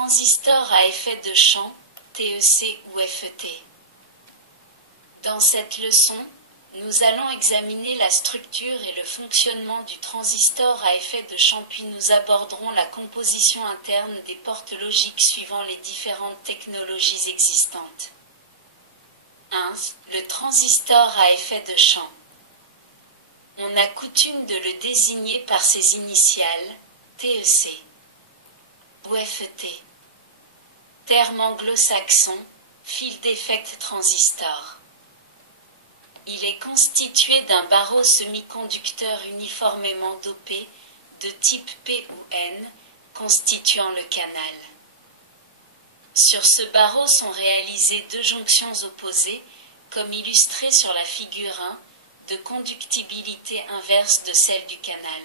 transistor à effet de champ, TEC ou FET. Dans cette leçon, nous allons examiner la structure et le fonctionnement du transistor à effet de champ, puis nous aborderons la composition interne des portes logiques suivant les différentes technologies existantes. 1. Le transistor à effet de champ. On a coutume de le désigner par ses initiales, TEC ou FET. Terme anglo-saxon, field effect transistor. Il est constitué d'un barreau semi-conducteur uniformément dopé, de type P ou N, constituant le canal. Sur ce barreau sont réalisées deux jonctions opposées, comme illustré sur la figure 1, de conductibilité inverse de celle du canal.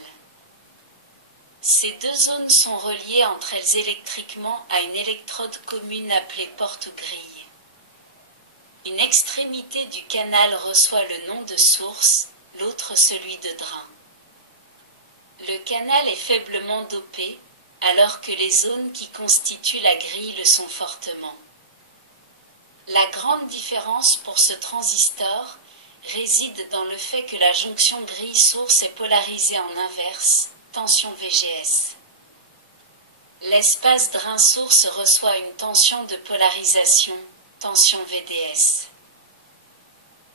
Ces deux zones sont reliées entre elles électriquement à une électrode commune appelée porte ou grille. Une extrémité du canal reçoit le nom de source, l'autre celui de drain. Le canal est faiblement dopé, alors que les zones qui constituent la grille le sont fortement. La grande différence pour ce transistor réside dans le fait que la jonction grille-source est polarisée en inverse, tension VGS. L'espace drain-source reçoit une tension de polarisation, tension VDS.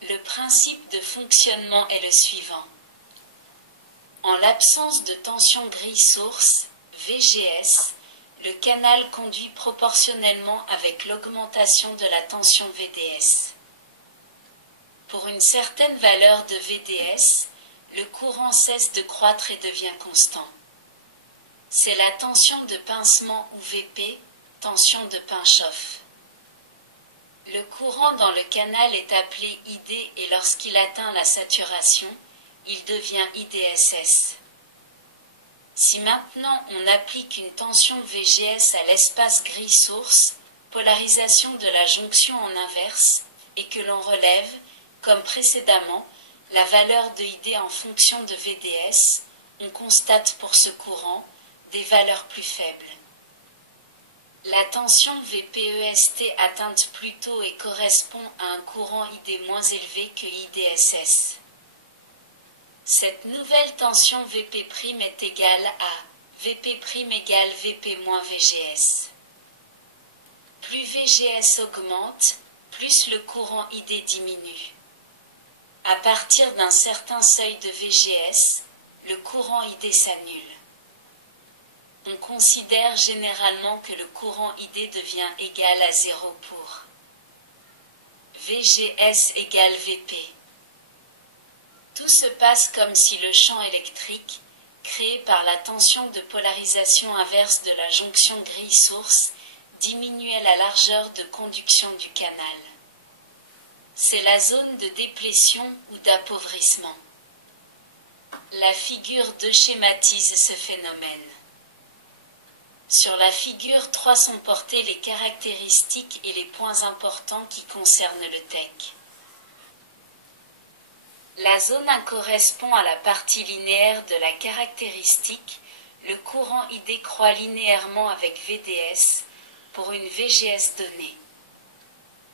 Le principe de fonctionnement est le suivant. En l'absence de tension grille-source, VGS, le canal conduit proportionnellement avec l'augmentation de la tension VDS. Pour une certaine valeur de VDS, le courant cesse de croître et devient constant. C'est la tension de pincement ou VP, tension de pinch-off. Le courant dans le canal est appelé ID et lorsqu'il atteint la saturation, il devient IDSS. Si maintenant on applique une tension VGS à l'espace grille-source, polarisation de la jonction en inverse, et que l'on relève, comme précédemment, la valeur de ID en fonction de VDS, on constate pour ce courant des valeurs plus faibles. La tension VPEST atteinte plus tôt et correspond à un courant ID moins élevé que IDSS. Cette nouvelle tension Vp' est égale à Vp' égale Vp moins VGS. Plus VGS augmente, plus le courant ID diminue. À partir d'un certain seuil de VGS, le courant ID s'annule. On considère généralement que le courant ID devient égal à 0 pour VGS égale Vp. Tout se passe comme si le champ électrique, créé par la tension de polarisation inverse de la jonction grille-source, diminuait la largeur de conduction du canal. C'est la zone de déplétion ou d'appauvrissement. La figure 2 schématise ce phénomène. Sur la figure 3 sont portées les caractéristiques et les points importants qui concernent le TEC. La zone 1 correspond à la partie linéaire de la caractéristique, le courant ID croît linéairement avec VDS pour une VGS donnée.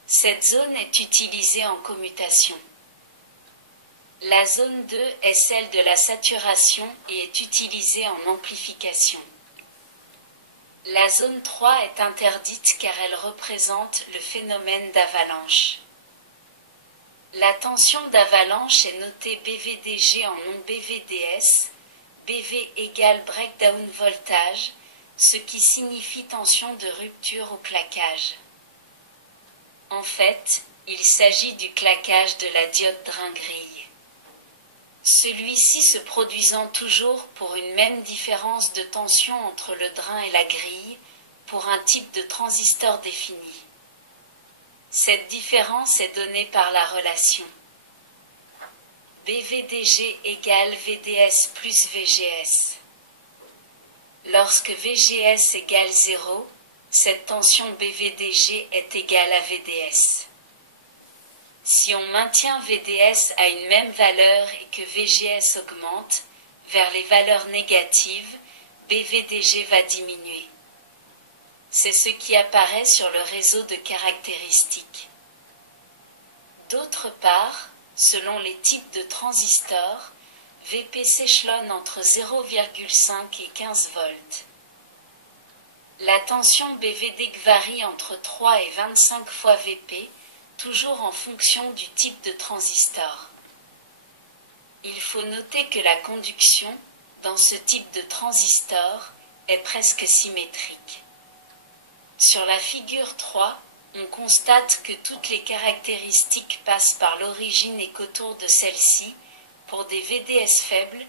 Cette zone est utilisée en commutation. La zone 2 est celle de la saturation et est utilisée en amplification. La zone 3 est interdite car elle représente le phénomène d'avalanche. La tension d'avalanche est notée BVDG en nom BVDS, BV égale breakdown voltage, ce qui signifie tension de rupture au claquage. En fait, il s'agit du claquage de la diode drain-grille. Celui-ci se produisant toujours pour une même différence de tension entre le drain et la grille, pour un type de transistor défini. Cette différence est donnée par la relation BVDG égale VDS plus VGS. Lorsque VGS égale 0, cette tension BVDG est égale à VDS. Si on maintient VDS à une même valeur et que VGS augmente, vers les valeurs négatives, BVDG va diminuer. C'est ce qui apparaît sur le réseau de caractéristiques. D'autre part, selon les types de transistors, Vp s'échelonne entre 0,5 et 15 volts. La tension BVD varie entre 3 et 25 fois Vp, toujours en fonction du type de transistor. Il faut noter que la conduction, dans ce type de transistor, est presque symétrique. Sur la figure 3, on constate que toutes les caractéristiques passent par l'origine et qu'autour de celle-ci, pour des VDS faibles,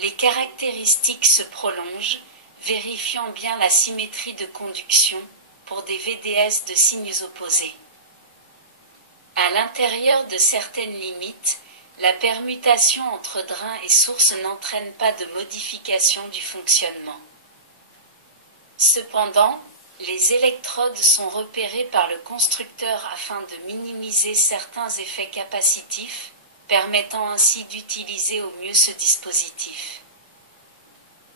les caractéristiques se prolongent, vérifiant bien la symétrie de conduction, pour des VDS de signes opposés. À l'intérieur de certaines limites, la permutation entre drain et source n'entraîne pas de modification du fonctionnement. Cependant, les électrodes sont repérées par le constructeur afin de minimiser certains effets capacitifs, permettant ainsi d'utiliser au mieux ce dispositif.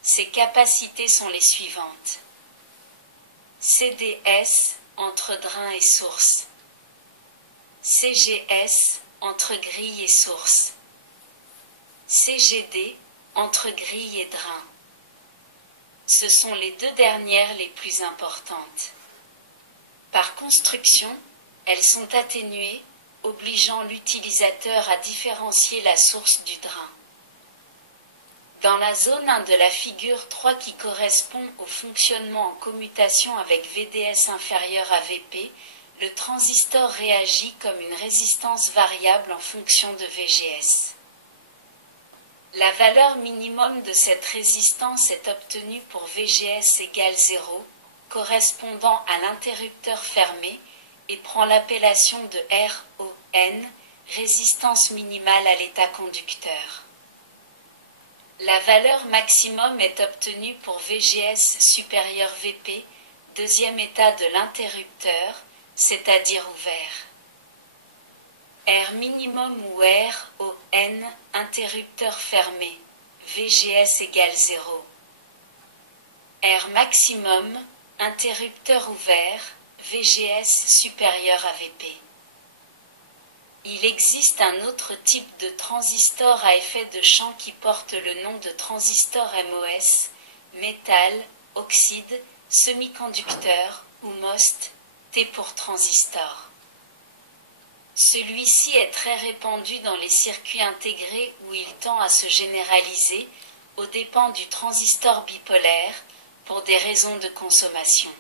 Ces capacités sont les suivantes. CDS entre drain et source. CGS entre grille et source. CGD entre grille et drain. Ce sont les deux dernières les plus importantes. Par construction, elles sont atténuées, obligeant l'utilisateur à différencier la source du drain. Dans la zone 1 de la figure 3 qui correspond au fonctionnement en commutation avec VDS inférieur à Vp, le transistor réagit comme une résistance variable en fonction de VGS. La valeur minimum de cette résistance est obtenue pour VGS égale 0, correspondant à l'interrupteur fermé, et prend l'appellation de RON, résistance minimale à l'état conducteur. La valeur maximum est obtenue pour VGS supérieur Vp, deuxième état de l'interrupteur, c'est-à-dire ouvert. R minimum ou RON, interrupteur fermé, VGS égale 0. R maximum, interrupteur ouvert, VGS supérieur à Vp. Il existe un autre type de transistor à effet de champ qui porte le nom de transistor MOS, métal, oxyde, semi-conducteur ou MOST, T pour transistor. Celui-ci est très répandu dans les circuits intégrés où il tend à se généraliser, aux dépens du transistor bipolaire, pour des raisons de consommation.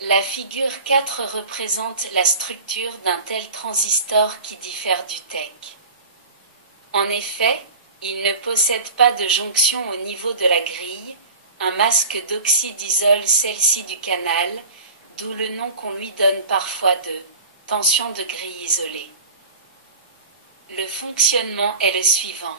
La figure 4 représente la structure d'un tel transistor qui diffère du TEC. En effet, il ne possède pas de jonction au niveau de la grille, un masque d'oxyde isole celle-ci du canal, d'où le nom qu'on lui donne parfois de tension de grille isolée. Le fonctionnement est le suivant.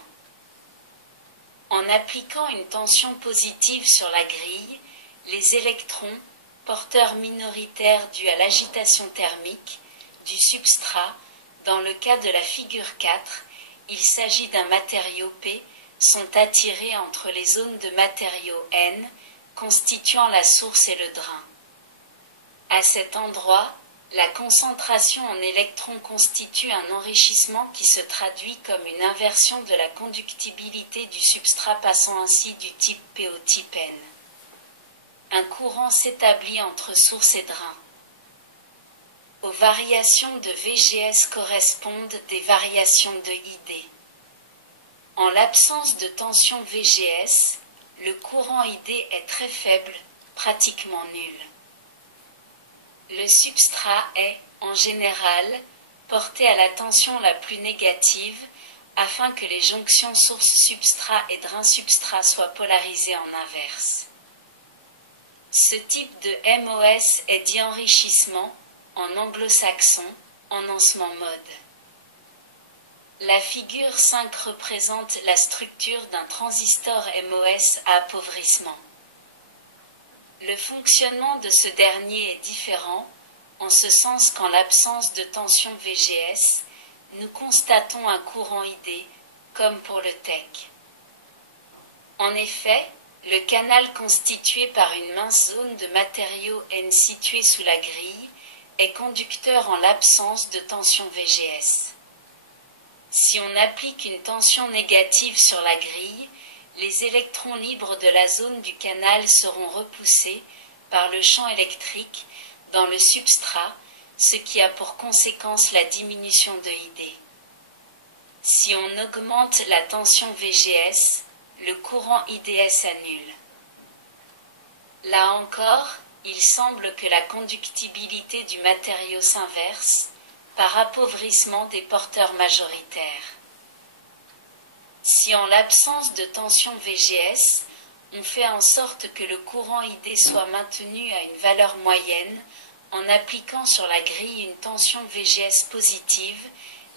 En appliquant une tension positive sur la grille, les électrons, porteurs minoritaires dus à l'agitation thermique, du substrat, dans le cas de la figure 4, il s'agit d'un matériau P, sont attirés entre les zones de matériau N, constituant la source et le drain. À cet endroit, la concentration en électrons constitue un enrichissement qui se traduit comme une inversion de la conductibilité du substrat passant ainsi du type P au type N. Un courant s'établit entre source et drain. Aux variations de VGS correspondent des variations de ID. En l'absence de tension VGS, le courant ID est très faible, pratiquement nul. Le substrat est, en général, porté à la tension la plus négative, afin que les jonctions source-substrat et drain-substrat soient polarisées en inverse. Ce type de MOS est dit enrichissement, en anglo-saxon, enhancement mode. La figure 5 représente la structure d'un transistor MOS à appauvrissement. Le fonctionnement de ce dernier est différent, en ce sens qu'en l'absence de tension VGS, nous constatons un courant ID, comme pour le TEC. En effet, Le canal constitué par une mince zone de matériau N située sous la grille est conducteur en l'absence de tension VGS. Si on applique une tension négative sur la grille, les électrons libres de la zone du canal seront repoussés par le champ électrique dans le substrat, ce qui a pour conséquence la diminution de ID. Si on augmente la tension VGS, le courant IDS annule. Là encore, il semble que la conductibilité du matériau s'inverse par appauvrissement des porteurs majoritaires. Si en l'absence de tension VGS, on fait en sorte que le courant ID soit maintenu à une valeur moyenne, en appliquant sur la grille une tension VGS positive,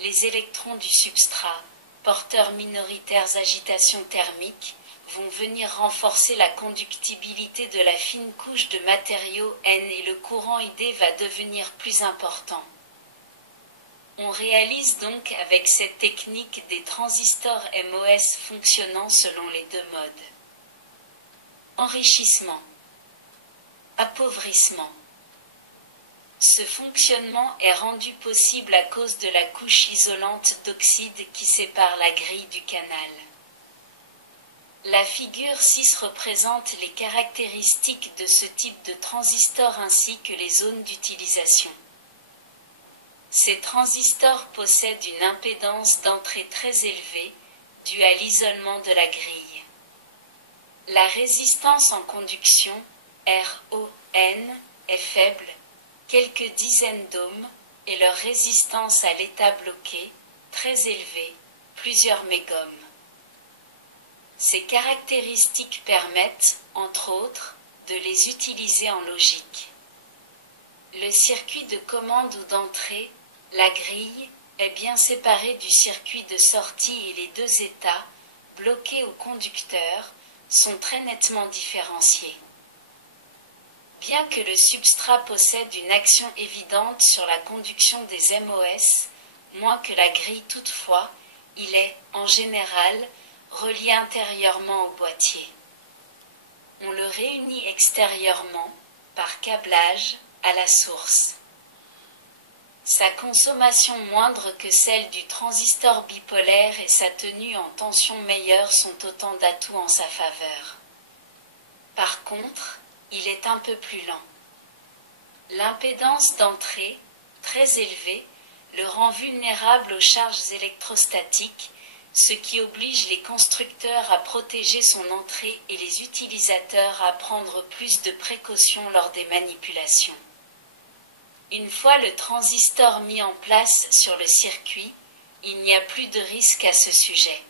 les électrons du substrat, porteurs minoritaires agitation thermique, vont venir renforcer la conductibilité de la fine couche de matériau N et le courant ID va devenir plus important. On réalise donc avec cette technique des transistors MOS fonctionnant selon les deux modes. Enrichissement. Appauvrissement. Ce fonctionnement est rendu possible à cause de la couche isolante d'oxyde qui sépare la grille du canal. La figure 6 représente les caractéristiques de ce type de transistor ainsi que les zones d'utilisation. Ces transistors possèdent une impédance d'entrée très élevée, due à l'isolement de la grille. La résistance en conduction, RON, est faible, quelques dizaines d'ohms, et leur résistance à l'état bloqué, très élevée, plusieurs mégohms. Ces caractéristiques permettent, entre autres, de les utiliser en logique. Le circuit de commande ou d'entrée, la grille, est bien séparé du circuit de sortie et les deux états, bloqués ou conducteurs, sont très nettement différenciés. Bien que le substrat possède une action évidente sur la conduction des MOS, moins que la grille toutefois, il est, en général, relié intérieurement au boîtier. On le réunit extérieurement, par câblage, à la source. Sa consommation moindre que celle du transistor bipolaire et sa tenue en tension meilleure sont autant d'atouts en sa faveur. Par contre, il est un peu plus lent. L'impédance d'entrée, très élevée, le rend vulnérable aux charges électrostatiques, ce qui oblige les constructeurs à protéger son entrée et les utilisateurs à prendre plus de précautions lors des manipulations. Une fois le transistor mis en place sur le circuit, il n'y a plus de risque à ce sujet.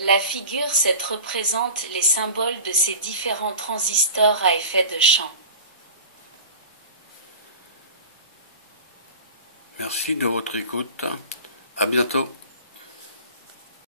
La figure 7 représente les symboles de ces différents transistors à effet de champ. Merci de votre écoute. À bientôt.